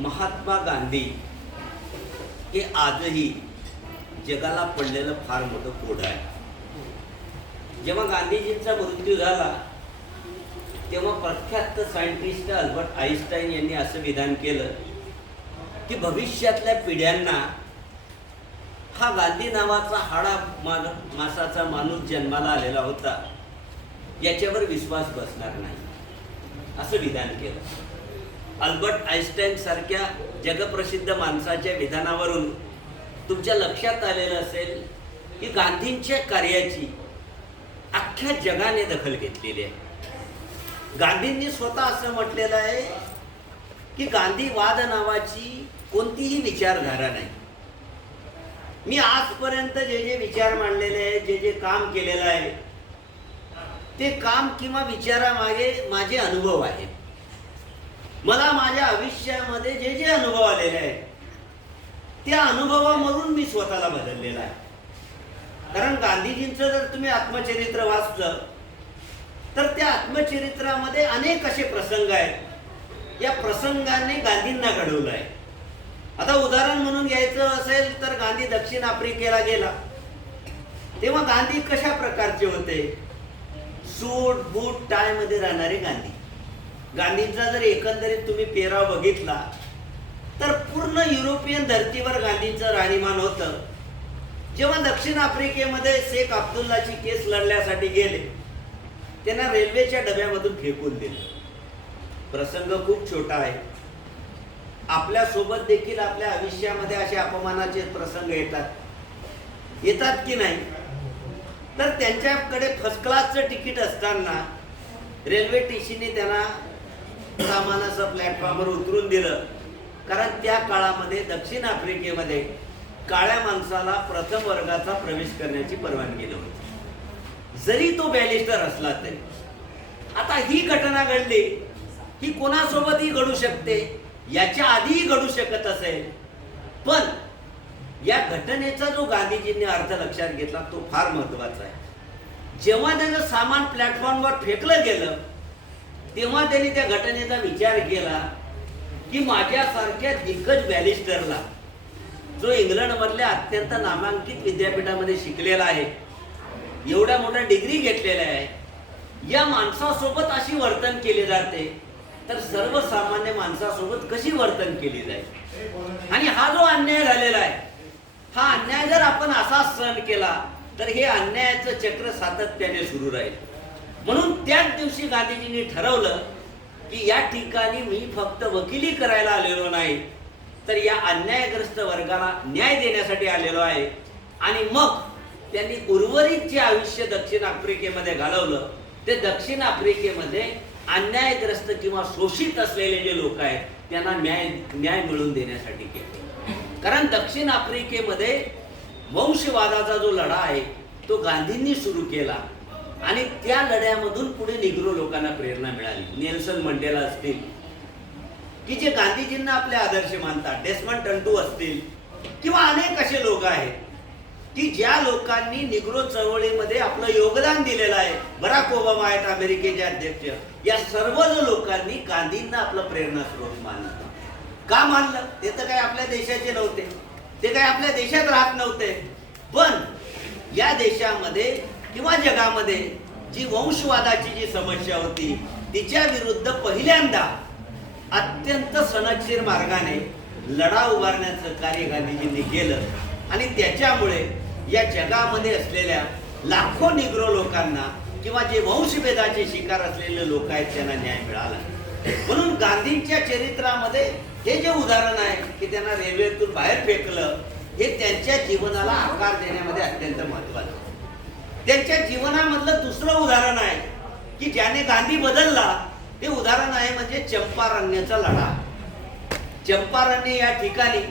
महात्मा गांधी हे आजही जगाला पडलेलं फार मोठं कोड आहे. जेव्हा गांधीजींचा मृत्यू झाला तेव्हा प्रख्यात सायंटिस्ट अल्बर्ट आईन्स्टाईन यांनी असं विधान केलं की भविष्यातल्या पिढ्यांना हा गांधी नावाचा हाडा मा- मासाचा माणूस जन्माला आलेला होता याच्यावर विश्वास बसणार नाही. असं विधान केलं. अल्बर्ट आईन्स्टाईन सारख्या जगप्रसिद्ध माणसाच्या विधानावरून तुमच्या लक्षात आलेलं असेल की गांधींच्या कार्याची अख्ख्या जगाने दखल घेतलेली आहे. गांधींनी स्वतः असं म्हटलेलं आहे की गांधीवाद नावाची कोणतीही विचारधारा नाही. मी आजपर्यंत जे जे विचार मांडलेले आहेत जे जे काम केलेलं आहे ते काम किंवा विचारामागे माझे अनुभव आहेत. मला माझ्या आयुष्यामध्ये जे जे अनुभव आलेले आहेत त्या अनुभवामधून मी स्वतःला बदललेला आहे. कारण गांधीजींचं जर तुम्ही आत्मचरित्र वाचलं तर त्या आत्मचरित्रामध्ये अनेक असे प्रसंग आहेत. या प्रसंगाने गांधींना घडवलं आहे. आता उदाहरण म्हणून घ्यायचं असेल तर गांधी दक्षिण आफ्रिकेला गेला. तेव्हा गांधी कशा प्रकारचे होते? सूट बूट टायमध्ये राहणारे गांधी. गांधींचा जर एकंदरीत तुम्ही पेराव बघितला तर पूर्ण युरोपियन धर्तीवर गांधींचं राहणीमान होतं. जेव्हा दक्षिण आफ्रिकेमध्ये शेख अब्दुल्लाची केस लढण्यासाठी गेले त्यांना रेल्वेच्या डब्यामधून फेकून दिलं. प्रसंग खूप छोटा आहे. आपल्यासोबत देखील आपल्या आयुष्यामध्ये असे अपमानाचे प्रसंग येतात. येतात की नाही? तर त्यांच्याकडे फर्स्ट क्लासचं तिकीट असताना रेल्वे टीसीने त्यांना सामानाचं प्लॅटफॉर्मवर उतरून दिलं. कारण त्या काळामध्ये दक्षिण आफ्रिकेमध्ये काळ्या माणसाला प्रथम वर्गाचा प्रवेश करण्याची परवानगी नव्हती. जरी तो बॅलिस्टर असला तरी. आता ही घटना घडली. ही कोणासोबतही घडू शकते. याच्या आधीही घडू शकत असेल. पण या घटनेचा जो गांधीजींनी अर्थ लक्षात घेतला तो फार महत्त्वाचा आहे. जेव्हा त्याचं सामान प्लॅटफॉर्मवर फेकलं गेलं तेव्हा त्यांनी त्या घटनेचा विचार केला की माझ्यासारख्या दिग्गज बॅलिस्टरला जो इंग्लंडमधल्या अत्यंत नामांकित विद्यापीठामध्ये शिकलेला आहे एवढ्या मोठ्या डिग्री घेतलेल्या आहे या माणसासोबत अशी वर्तन केले जाते तर सर्वसामान्य माणसासोबत कशी वर्तन केली जाईल? आणि हा जो अन्याय झालेला आहे हा अन्याय जर आपण असा सहन केला तर हे अन्यायाचं चक्र सातत्याने सुरू राहील. म्हणून त्याच दिवशी गांधीजींनी ठरवलं की या ठिकाणी मी फक्त वकिली करायला आलेलो नाही तर या अन्यायग्रस्त वर्गाला न्याय देण्यासाठी आलेलो आहे. आणि मग त्यांनी उर्वरित जे आयुष्य दक्षिण आफ्रिकेमध्ये घालवलं ते दक्षिण आफ्रिकेमध्ये अन्यायग्रस्त किंवा शोषित असलेले जे लोक आहेत त्यांना न्याय न्याय मिळवून देण्यासाठी केले. कारण दक्षिण आफ्रिकेमध्ये वंशवादाचा जो लढा आहे तो गांधींनी सुरू केला. आणि त्या लढ्यामधून पुढे निग्रो लोकांना प्रेरणा मिळाली. नेल्सन मंडेला असतील. की जे गांधीजींना आपले आदर्श मानतात डेस्मन टंटू असतील किंवा अनेक असे लोक आहेत की ज्या लोकांनी निग्रो चळवळीमध्ये आपलं योगदान दिलेलं आहे बराक ओबामा आहेत अमेरिकेचे अध्यक्ष या सर्व लोकांनी गांधींना आपलं प्रेरणा स्रोत मानलं. का मानलं? ते तर काय आपल्या देशाचे नव्हते. ते काय आपल्या देशात राहत नव्हते. पण या देशामध्ये किंवा जगामध्ये जी वंशवादाची जी समस्या होती तिच्या विरुद्ध पहिल्यांदा अत्यंत सनक्षीर मार्गाने लढा उभारण्याचं कार्य गांधीजींनी केलं आणि त्याच्यामुळे या जगामध्ये असलेल्या लाखो निग्रो लोकांना किंवा जे वंशभेदाचे शिकार असलेले लोक आहेत त्यांना न्याय मिळाला म्हणून गांधींच्या चरित्रामध्ये हे जे उदाहरण आहे की त्यांना रेल्वेतून बाहेर फेकलं हे त्यांच्या जीवनाला आकार देण्यामध्ये अत्यंत महत्वाचं आहे. त्यांच्या जीवनामधलं दुसरं उदाहरण आहे की ज्याने गांधी बदलला ते उदाहरण आहे म्हणजे चंपारण्याचा लढा. चंपारण्य या ठिकाणी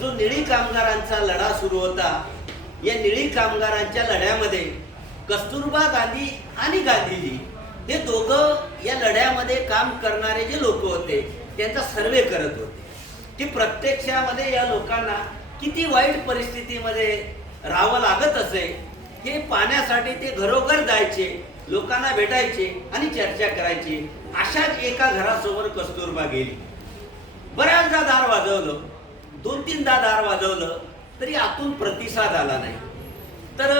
जो निळी कामगारांचा लढा सुरू होता या निळी कामगारांच्या लढ्यामध्ये कस्तुरबा गांधी आणि गांधीजी हे दोघं या लढ्यामध्ये काम करणारे जे लोक होते त्यांचा सर्वे करत होते. की प्रत्यक्षामध्ये या लोकांना किती वाईट परिस्थितीमध्ये राहावं लागत असे हे पाण्यासाठी ते घरोघर जायचे लोकांना भेटायचे आणि चर्चा करायची. अशाच एका घरासमोर कस्तुरबा गेली. बऱ्याचदा दार वाजवलं दोन तीनदा दार वाजवलं तरी आतून प्रतिसाद आला नाही. तर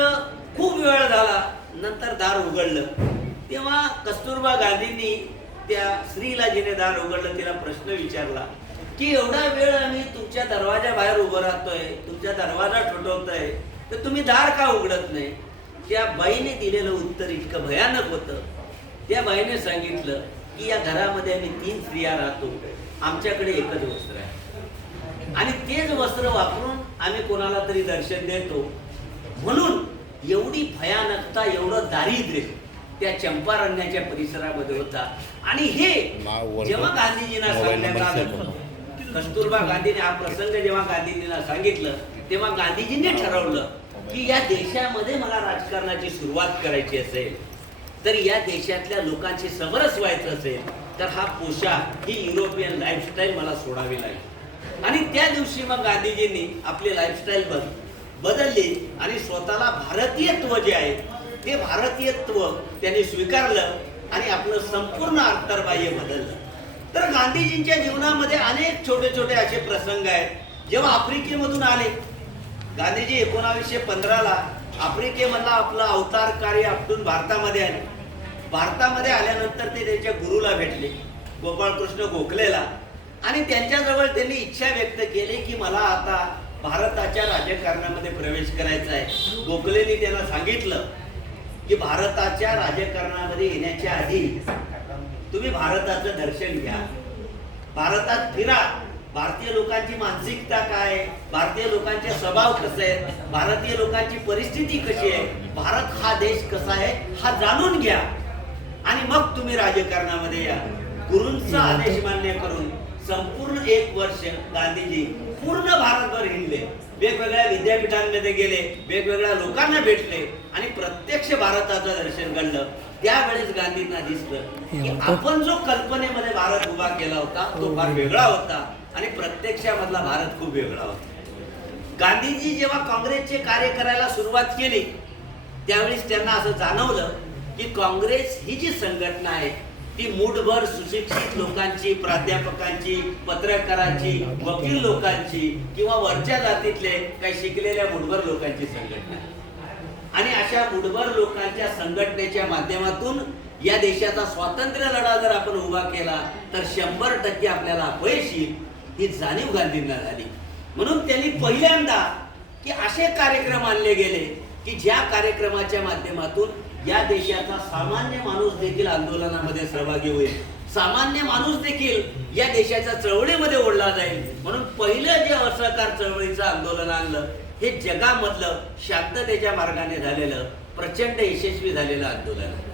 खूप वेळ झाला नंतर दार उघडलं. तेव्हा कस्तुरबा गांधींनी त्या स्त्रीला जिने दार उघडलं तिला प्रश्न विचारला की एवढा वेळ आम्ही तुमच्या दरवाजा बाहेर उभं राहतोय तुमच्या दरवाजा ठोठवतोय तर तुम्ही दार का उघडत नाही? त्या बाईने दिलेलं उत्तर इतकं भयानक होतं. त्या बाईने सांगितलं की या घरामध्ये आम्ही तीन स्त्रिया राहतो. आमच्याकडे एकच वस्त्र आहे. आणि तेच वस्त्र वापरून आम्ही कोणाला तरी दर्शन देतो. म्हणून एवढी भयानकता एवढं दारिद्र्य त्या चंपारण्याच्या परिसरामध्ये होता. आणि हे जेव्हा गांधीजींना सांगण्यात आलं कस्तुरबा गांधीने हा प्रसंग जेव्हा गांधीजींना सांगितलं तेव्हा गांधीजींनी ठरवलं की या देशामध्ये मला राजकारणाची सुरुवात करायची असेल तर या देशातल्या लोकांची समरस व्हायचं असेल तर हा पोशाख ही युरोपियन लाईफस्टाईल मला सोडावी लागेल. आणि त्या दिवशी मग गांधीजींनी आपली लाईफस्टाईल बद बदलली आणि स्वतःला भारतीयत्व जे आहे ते भारतीयत्व त्यांनी स्वीकारलं आणि आपलं संपूर्ण अंतर्बाह्य बदललं. तर गांधीजींच्या जीवनामध्ये अनेक छोटे छोटे असे प्रसंग आहेत. जेव्हा आफ्रिकेमधून आले गांधीजी एकोणावीसशे पंधराला आफ्रिकेमधला आपलं अवतार कार्य आपटून भारतामध्ये आले. भारतामध्ये आल्यानंतर ते त्यांच्या गुरुला भेटले गोपाळकृष्ण गोखलेला. आणि त्यांच्याजवळ त्यांनी इच्छा व्यक्त केली की मला आता भारताच्या राजकारणामध्ये प्रवेश करायचा आहे. गोखलेनी त्यांना सांगितलं की भारताच्या राजकारणामध्ये येण्याच्या आधी तुम्ही भारताचं दर्शन घ्या. भारतात फिरा. भारतीय लोकांची मानसिकता काय? भारतीय लोकांचे स्वभाव कसे आहेत? भारतीय लोकांची परिस्थिती कशी आहे? भारत हा देश कसा आहे? हा जाणून घ्या. आणि मग तुम्ही राजकारणामध्ये या. गुरूंचा आदेश मान्य करून संपूर्ण एक वर्ष गांधीजी पूर्ण भारतभर हिंडले. वेगवेगळ्या विद्यापीठांमध्ये गेले वेगवेगळ्या लोकांना भेटले आणि प्रत्यक्ष भारताचं दर्शन घडलं. त्यावेळेस गांधींना दिसलं की आपण जो कल्पनेमध्ये भारत उभा केला होता तो फार वेगळा होता. आणि प्रत्यक्षामधला भारत खूप वेगळा होता. गांधीजी जेव्हा काँग्रेसचे कार्य करायला सुरुवात केली त्यावेळेस त्यांना असं जाणवलं की काँग्रेस ही जी संघटना आहे ती मूठभर सुशिक्षित लोकांची प्राध्यापकांची पत्रकारांची वकील लोकांची किंवा वरच्या जातीतले काही शिकलेल्या मूठभर लोकांची संघटना आणि अशा मूठभर लोकांच्या संघटनेच्या माध्यमातून या देशाचा स्वातंत्र्य लढा जर आपण उभा केला तर शंभर टक्के आपल्याला अपयश येईल. ही जाणीव गांधींना झाली. म्हणून त्यांनी पहिल्यांदा की असे कार्यक्रम आणले गेले की ज्या कार्यक्रमाच्या माध्यमातून या देशाचा सामान्य माणूस देखील आंदोलनामध्ये सहभागी होईल. सामान्य माणूस देखील या देशाच्या चळवळीमध्ये ओढला जाईल. म्हणून पहिलं जे असहकार चळवळीचं आंदोलन आणलं हे जगामधलं शांततेच्या मार्गाने झालेलं प्रचंड यशस्वी झालेलं आंदोलन आहे.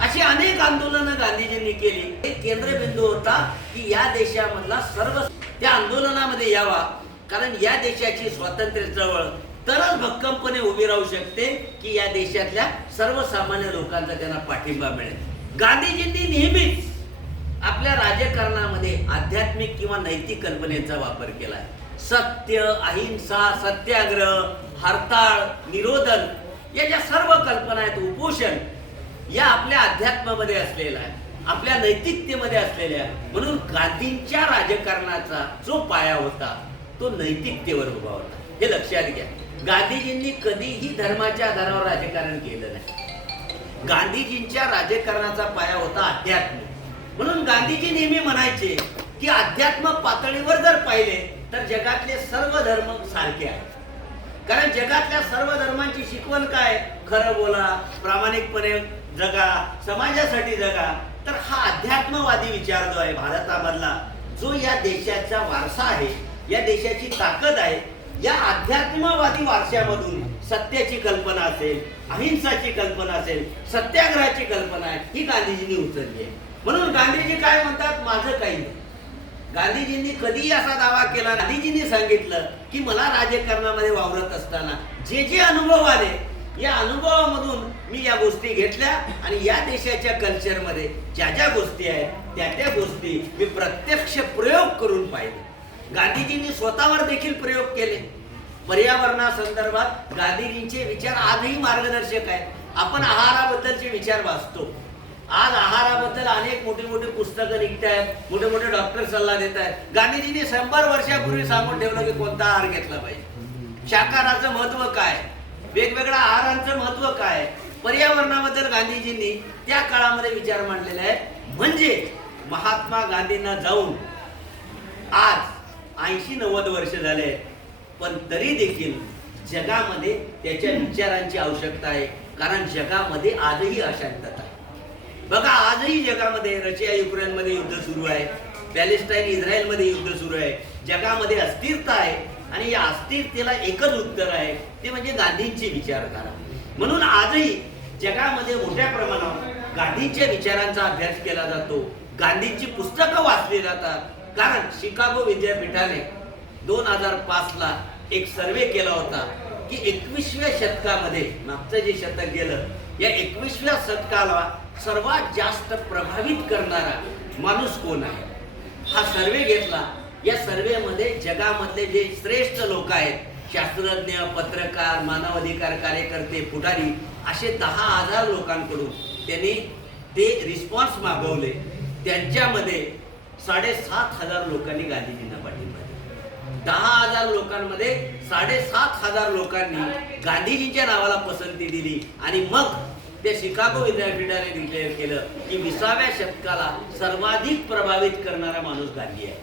अशी अनेक आंदोलनं गांधीजींनी केली. एक केंद्रबिंदू होता की या देशामधला सर्व त्या आंदोलनामध्ये यावा. कारण या देशाची स्वातंत्र्य चळवळ तरच भक्कमपणे उभी राहू शकते की या देशातल्या सर्वसामान्य लोकांचा त्यांना पाठिंबा मिळेल. गांधीजींनी नेहमीच आपल्या राजकारणामध्ये आध्यात्मिक किंवा नैतिक कल्पनेचा वापर केला सत्य अहिंसा सत्याग्रह हरताळ निरोधन या ज्या सर्व कल्पना आहेत उपोषण या आपल्या अध्यात्मामध्ये असलेल्या आहे. आपल्या नैतिकतेमध्ये असलेल्या म्हणून गांधींच्या राजकारणाचा जो पाया होता तो नैतिकतेवर उभा होता. हे लक्षात घ्या. गांधीजींनी कधीही धर्माच्या आधारावर राजकारण केलं नाही. गांधीजींच्या राजकारणाचा पाया होता अध्यात्म म्हणून गांधीजी नेहमी म्हणायचे की अध्यात्म पातळीवर जर पाहिले तर जगातले सर्व धर्म सारखे आहेत. कारण जगातल्या सर्व धर्मांची शिकवण काय? खरं बोला प्रामाणिकपणे जगा समाजासाठी जगा. तर हा अध्यात्मवादी विचार जो आहे भारतामधला जो या देशाचा वारसा आहे या देशाची ताकद आहे या अध्यात्मवादी वारशामधून सत्याची कल्पना असेल अहिंसाची कल्पना असेल सत्याग्रहाची कल्पना आहे ही गांधीजींनी उचलली आहे. म्हणून गांधीजी काय म्हणतात? माझं काही नाही. गांधीजींनी कधीही असा दावा केला गांधीजींनी सांगितलं की मला राजकारणामध्ये वावरत असताना जे जे अनुभव आले या अनुभवामधून मी या गोष्टी घेतल्या आणि या देशाच्या कल्चरमध्ये ज्या ज्या गोष्टी आहेत त्या त्या गोष्टी मी प्रत्यक्ष प्रयोग करून पाहिले गांधीजींनी स्वतःवर देखील प्रयोग केले. पर्यावरणासंदर्भात गांधीजींचे विचार आजही मार्गदर्शक आहेत. आपण आहाराबद्दलचे विचार वाचतो. आज आहाराबद्दल अनेक मोठी मोठी पुस्तकं निघत आहेत मोठे मोठे डॉक्टर सल्ला देत आहेत गांधीजींनी शंभर वर्षापूर्वी सांगून ठेवलं की कोणता आहार घेतला पाहिजे. शाकाहाराचं महत्त्व काय? वेगवेगळ्या आहारांचं महत्त्व काय? पर्यावरणाबद्दल गांधीजींनी त्या काळामध्ये विचार मांडलेले आहेत म्हणजे महात्मा गांधींना जाऊन आज ऐंशी नव्वद वर्ष झाले पण तरी देखील जगामध्ये त्याच्या विचारांची आवश्यकता आहे. कारण जगामध्ये आजही अशांतता आहे. बघा आजही जगामध्ये रशिया युक्रेनमध्ये युद्ध सुरू आहे. पॅलेस्टाईन इस्रायलमध्ये युद्ध सुरू आहे. जगामध्ये अस्थिरता आहे. आणि या अस्थिरतेला एकच उत्तर आहे ते म्हणजे गांधींचे विचारधारा. म्हणून आजही जगामध्ये मोठ्या प्रमाणावर गांधींच्या विचारांचा अभ्यास केला जातो. गांधींची पुस्तकं वाचली जातात. कारण शिकागो विद्यापीठाने दोन हजार पाचला एक सर्वे केला होता की एकवीसव्या शतकामध्ये मागचं जे शतक गेलं या एकवीसव्या शतकाला सर्वात जास्त प्रभावित करणारा माणूस कोण आहे? हा सर्वे घेतला या सर्वेमध्ये जगामधले जे श्रेष्ठ लोक आहेत शास्त्रज्ञ पत्रकार मानवाधिकार कार्यकर्ते पुढारी असे दहा हजार लोकांकडून त्यांनी ते रिस्पॉन्स मागवले. त्यांच्यामध्ये साडेसात हजार लोकांनी गांधीजींना पाठिंबा दिला. दहा हजार लोकांमध्ये साडेसात हजार लोकांनी गांधीजींच्या नावाला पसंती दिली आणि मग ते शिकागो विद्यापीठाने डिक्लेअर केलं की विसाव्या शतकाला सर्वाधिक प्रभावित करणारा माणूस गांधी आहे.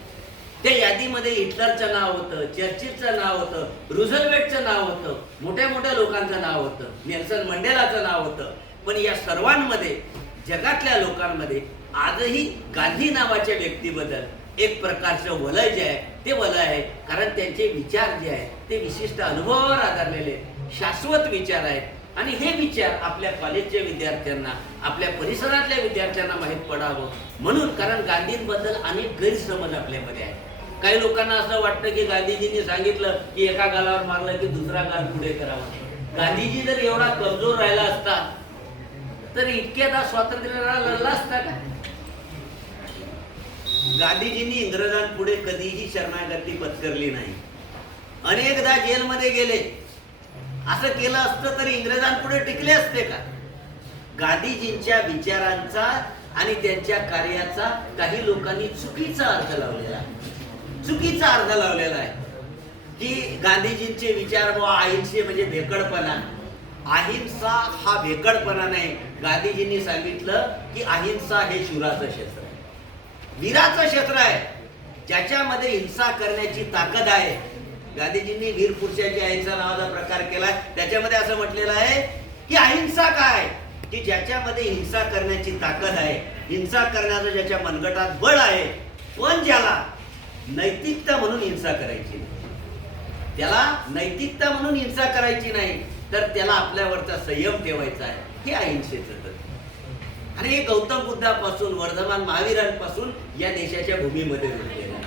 त्या यादीमध्ये हिटलरचं नाव होतं चर्चिलचं नाव होतं रुझलवेटचं नाव होतं मोठ्या मोठ्या लोकांचं नाव होतं नेल्सन मंडेलाचं नाव होतं. पण या सर्वांमध्ये जगातल्या लोकांमध्ये आजही गांधी नावाच्या व्यक्तीबद्दल एक प्रकारचं वलय जे आहे ते वलय आहे. कारण त्यांचे विचार जे आहेत ते विशिष्ट अनुभवावर आधारलेले आहेत, शाश्वत विचार आहेत. आणि हे विचार आपल्या कॉलेजच्या विद्यार्थ्यांना आपल्या परिसरातल्या विद्यार्थ्यांना माहीत पडावं म्हणून कारण गांधींबद्दल अनेक गैरसमज आपल्यामध्ये आहे काही लोकांना असं वाटतं की गांधीजींनी सांगितलं की एका गालावर मारलं की दुसरा गाल पुढे करावा. गांधीजी जर एवढा कमजोर राहिला असता तर इतक्यादा स्वातंत्र्याला लढला असता का? गांधीजींनी इंग्रजांपुढे कधीही शरणागती पत्करली नाही. अनेकदा जेलमध्ये गेले. असं केलं असतं तर इंग्रजांपुढे टिकले असते का? गांधीजींच्या विचारांचा आणि त्यांच्या कार्याचा काही लोकांनी चुकीचा अर्थ लावलेला आहे. चुकीचा अर्थ लावलेला आहे. की गांधीजींचे विचार व अहिंसे म्हणजे भेकडपणा. अहिंसा हा भेकडपणा नाही. गांधीजींनी सांगितलं की अहिंसा हे शिवराचं क्षेत्र आहे. वीराचं क्षेत्र आहे. ज्याच्यामध्ये हिंसा करण्याची ताकद आहे. गांधीजींनी वीर पुरुषाची अहिंसा नावाचा प्रकार केला त्याच्यामध्ये असं म्हटलेलं आहे की अहिंसा काय? की ज्याच्यामध्ये हिंसा करण्याची ताकद आहे. हिंसा करण्याचं ज्याच्या मनगटात बळ आहे. पण ज्याला नैतिकता म्हणून हिंसा करायची नाही. त्याला नैतिकता म्हणून हिंसा करायची नाही तर त्याला आपल्यावरचा संयम ठेवायचा आहे. हे अहिंसेचं तत्व. आणि हे गौतम बुद्धापासून वर्धमान महावीरांपासून या देशाच्या भूमीमध्ये रुजलेलं आहे.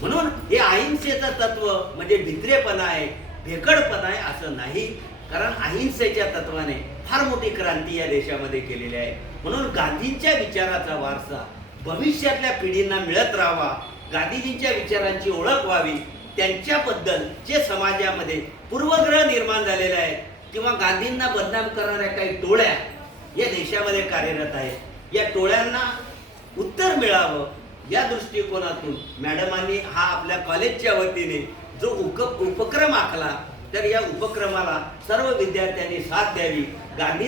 म्हणून हे अहिंसेचं तत्व म्हणजे भित्रेपणा आहे भेकडपणा आहे असं नाही. कारण अहिंसेच्या तत्वाने फार मोठी क्रांती या देशामध्ये केलेली आहे. म्हणून गांधींच्या विचाराचा वारसा भविष्यातल्या पिढींना मिळत राहावा गांधीजींच्या विचारांची ओळख व्हावी त्यांच्याबद्दल जे समाजामध्ये पूर्वग्रह निर्माण झालेले आहेत किंवा गांधींना बदनाम करणाऱ्या काही टोळ्या या देशामध्ये कार्यरत आहेत या टोळ्यांना उत्तर मिळावं या दृष्टिकोनातून मॅडमांनी हा आपल्या कॉलेजच्या वतीने जो उक उपक्रम आखला तर या उपक्रमाला सर्व विद्यार्थ्यांनी साथ द्यावी. गांधी